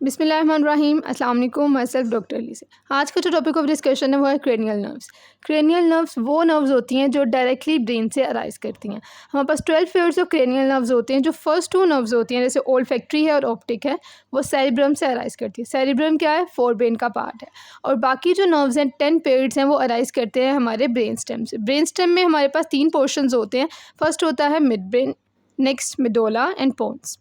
बिस्मिल्लाहिर्रहमानिर्रहीम। अस्सलाम वालेकुम। मैं सेल्फ डॉक्टर अली से। आज का जो टॉपिक ऑफ डिस्कशन है वो है क्रेनियल नर्व्स। क्रेनियल नर्व्स वो नर्व्स होती हैं जो डायरेक्टली ब्रेन से अराइज करती हैं। हमारे पास 12 पेयर्स ऑफ क्रेनियल नर्व्स होते हैं। जो फर्स्ट 2 नर्व्स होती हैं जैसे ओल्फैक्टरी है और ऑप्टिक है, वो सेरिब्रम से अराइज करती है। सेरिब्रम क्या है? फोर ब्रेन का पार्ट है। और बाकी जो नर्व्स हैं 10 पेयर्स हैं वो अराइज करते हैं हमारे ब्रेन स्टेम से। ब्रेन स्टेम में हमारे पास 3 पोर्शंस होते हैं। फर्स्ट होता है mid brain, next medulla and pons.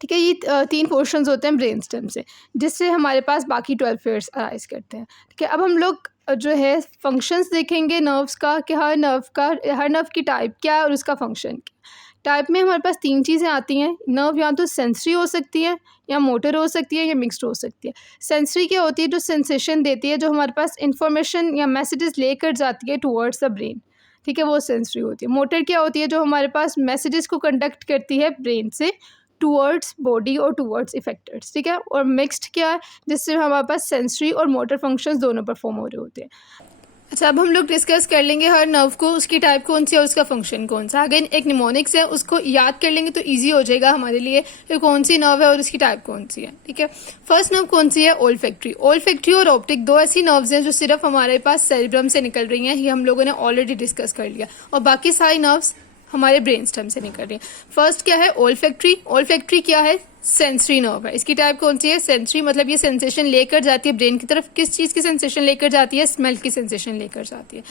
ठीक है, ये 3 पोर्शंस होते हैं ब्रेन स्टेम से, जिससे हमारे पास बाकी 12 पेयर्स अराइज करते हैं। ठीक है, अब हम लोग जो है फंक्शंस देखेंगे नर्व्स का कि हर नर्व की टाइप क्या है और उसका फंक्शन क्या। टाइप में हमारे पास 3 चीज़ें आती हैं। नर्व या तो सेंसरी हो सकती है, या मोटर हो सकती है, या मिक्स्ड हो सकती है। सेंसरी क्या होती है? जो सेंसेशन देती है, जो हमारे पास इंफॉर्मेशन या मैसेजेस लेकर जाती है टूवर्ड्स द ब्रेन। ठीक है, वो सेंसरी होती है। मोटर क्या होती है? जो हमारे पास मैसेजेस को कंडक्ट करती है ब्रेन से टूवर्ड्स बॉडी और टूवर्ड्स इफेक्टर्स। ठीक है, और मिक्स्ड क्या है? जिससे हमारे पास सेंसरी और मोटर फंक्शंस दोनों परफॉर्म हो रहे होते हैं। अच्छा, अब हम लोग डिस्कस कर लेंगे हर नर्व को, उसकी टाइप कौन सी है और उसका फंक्शन कौन सा। अगेन एक निमोनिक्स है, उसको याद कर लेंगे तो इजी हो जाएगा हमारे लिए कि कौन सी नर्व है और उसकी टाइप कौन सी है। ठीक है, फर्स्ट नर्व कौन सी है? ओल्फैक्टरी। ओल्फैक्टरी और ऑप्टिक 2 ऐसी नर्व्स हैं जो सिर्फ हमारे पास सेरिब्रम से निकल रही हैं। ये हम लोगों ने ऑलरेडी डिस्कस कर लिया, और बाकी सारी नर्व्स हमारे ब्रेन स्टेम से निकल रही है। फर्स्ट क्या है? ओल्फैक्टरी। ओल्फैक्टरी क्या है? सेंसरी नर्व है। इसकी टाइप कौन सी है? सेंसरी, मतलब ये सेंसेशन लेकर जाती है ब्रेन की तरफ। किस चीज़ की सेंसेशन लेकर जाती है? स्मेल की सेंसेशन लेकर जाती है।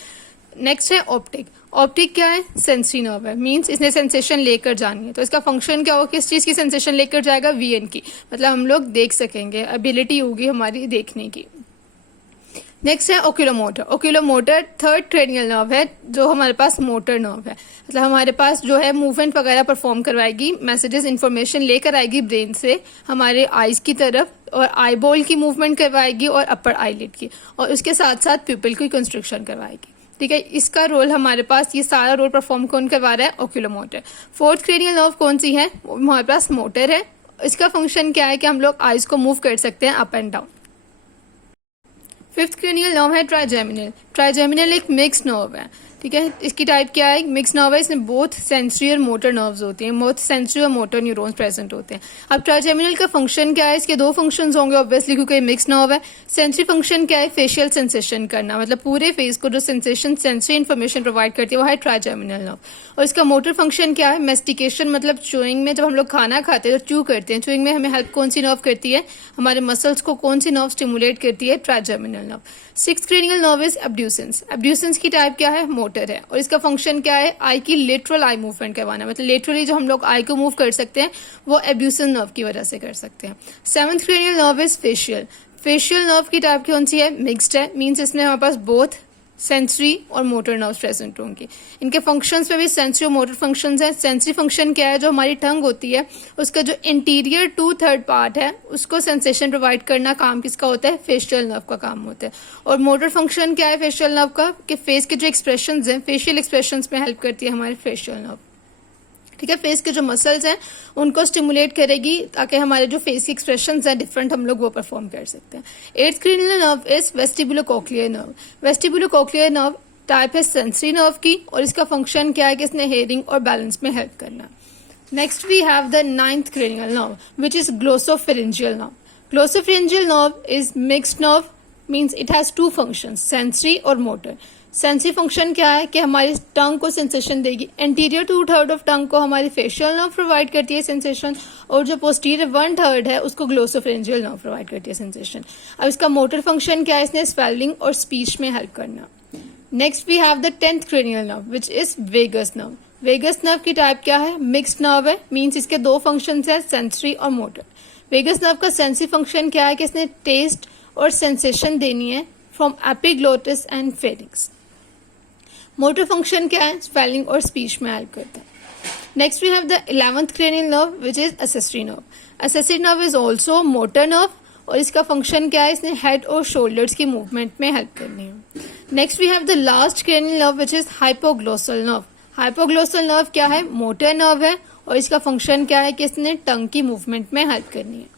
नेक्स्ट है ऑप्टिक। ऑप्टिक क्या है? सेंसरी नर्व है, मींस इसने सेंसेशन लेकर जानी है। तो इसका फंक्शन क्या होगा? किस चीज़ की सेंसेशन लेकर जाएगा? वीएन की, मतलब हम लोग देख सकेंगे, एबिलिटी होगी हमारी देखने की। नेक्स्ट है ओक्यूलोमोटर। ओक्यूलोमोटर थर्ड क्रेनियल नर्व है, जो हमारे पास मोटर नर्व है, मतलब हमारे पास जो है मूवमेंट वगैरह परफॉर्म करवाएगी, मैसेजेस इंफॉर्मेशन लेकर आएगी ब्रेन से हमारे आईज की तरफ, और आईबॉल की मूवमेंट करवाएगी और अपर आईलिड की, और उसके साथ साथ प्यूपिल की कंस्ट्रक्शन करवाएगी। ठीक है, इसका रोल हमारे पास, ये सारा रोल परफॉर्म कौन करवा रहा है? ओक्यूलोमोटर। फोर्थ क्रेनियल नर्व कौन सी है? हमारे पास मोटर है। इसका फंक्शन क्या है कि हम लोग आईज को मूव कर सकते हैं up and down. Fifth cranial nerve है ट्राइजेमिनल। ट्राइजेमिनल एक मिक्स नर्व है। ठीक है, इसकी टाइप क्या है? मिक्स नर्व है। इसमें बोथ सेंसरी और मोटर नर्व्स होती हैं, बोथ सेंसरी और मोटर न्यूरॉन्स प्रेजेंट होते हैं। अब ट्राइजेमिनल का फंक्शन क्या है? इसके 2 फंक्शंस होंगे ऑब्वियसली, क्योंकि ये मिक्स नर्व है। सेंसरी फंक्शन क्या है? फेशियल सेंसेशन करना, मतलब पूरे फेस को जो सेंसेशन, सेंसरी इन्फॉर्मेशन प्रोवाइड करती है वो है ट्राइजेमिनल नर्व। और इसका मोटर फंक्शन क्या है? मेस्टिकेशन, मतलब च्यूइंग में जब हम लोग खाना खाते हैं तो च्यू करते हैं, च्यूइंग में हमें हेल्प कौन सी नर्व करती है? हमारे मसल्स को कौन सी नर्व स्टिमुलेट करती है? Trigeminal nerve. Sixth cranial nerve is abducens. Abducens की टाइप क्या है? मोटर है। और इसका फंक्शन क्या है? आई की लेटरल आई मूवमेंट करवाना, मतलब लेटरली जो हम लोग आई को मूव कर सकते हैं वो एब्ड्यूसेंस नर्व की वजह से कर सकते हैं। Seventh cranial nerve is facial. Facial nerve की टाइप कौन सी है? मिक्स्ड है, मींस इसमें हमारे पास बोथ सेंसरी और मोटर नर्व्स प्रेजेंट होंगे। इनके फंक्शंस में भी सेंसरी और मोटर फंक्शंस हैं। सेंसरी फंक्शन क्या है? जो हमारी टंग होती है उसका जो इंटीरियर 2/3 पार्ट है उसको सेंसेशन प्रोवाइड करना काम किसका होता है? फेशियल नर्व का काम होता है। और मोटर फंक्शन क्या है फेशियल नर्व का? कि फेस के जो एक्सप्रेशंस हैं, फेशियल एक्सप्रेशंस में हेल्प करती है हमारे फेशियल नर्व। ठीक है, फेस के जो मसल्स हैं उनको स्टिमुलेट करेगी ताकि हमारे जो फेस के एक्सप्रेशंस हैं डिफरेंट, हम लोग वो परफॉर्म कर सकते हैं। Eighth cranial nerve is vestibulocochlear nerve. Vestibulocochlear nerve type है सेंसरी नर्व की, और इसका फंक्शन क्या है कि इसने हेयरिंग और बैलेंस में हेल्प करना। Next we have the ninth cranial nerve which is glossopharyngeal nerve. Glossopharyngeal nerve is mixed nerve, means it has 2 functions, sensory और मोटर। सेंसरी फंक्शन क्या है कि हमारी टंग को सेंसेशन देगी। एंटीरियर 2/3 ऑफ टंग को हमारी फेशियल नर्व प्रोवाइड करती है सेंसेशन, और जो पोस्टीरियर 1/3 है उसको ग्लोसोफेरिंजियल नर्व प्रोवाइड करती है सेंसेशन। अब इसका मोटर फंक्शन क्या है? इसने स्वेलिंग और स्पीच में हेल्प करना। Next we have the 10th cranial nerve which is vagus nerve. Vagus nerve की टाइप क्या है? मिक्स्ड नर्व है, मीन्स इसके 2 फंक्शंस है, सेंसरी और मोटर। वेगस नर्व का सेंसरी फंक्शन क्या है कि इसने टेस्ट और सेंसेशन देनी है from epiglottis and pharynx. Motor function क्या है? स्पेलिंग और स्पीच में हेल्प करता है। Next we have the 11th cranial nerve which is accessory nerve. Accessory nerve is also motor nerve, और इसका फंक्शन क्या है? इसने हेड और शोल्डर्स की मूवमेंट में हेल्प करनी है। Next we have the last cranial nerve which is hypoglossal nerve. Hypoglossal nerve क्या है? मोटर नर्व है, और इसका फंक्शन क्या है कि इसने टंग की मूवमेंट में हेल्प करनी है।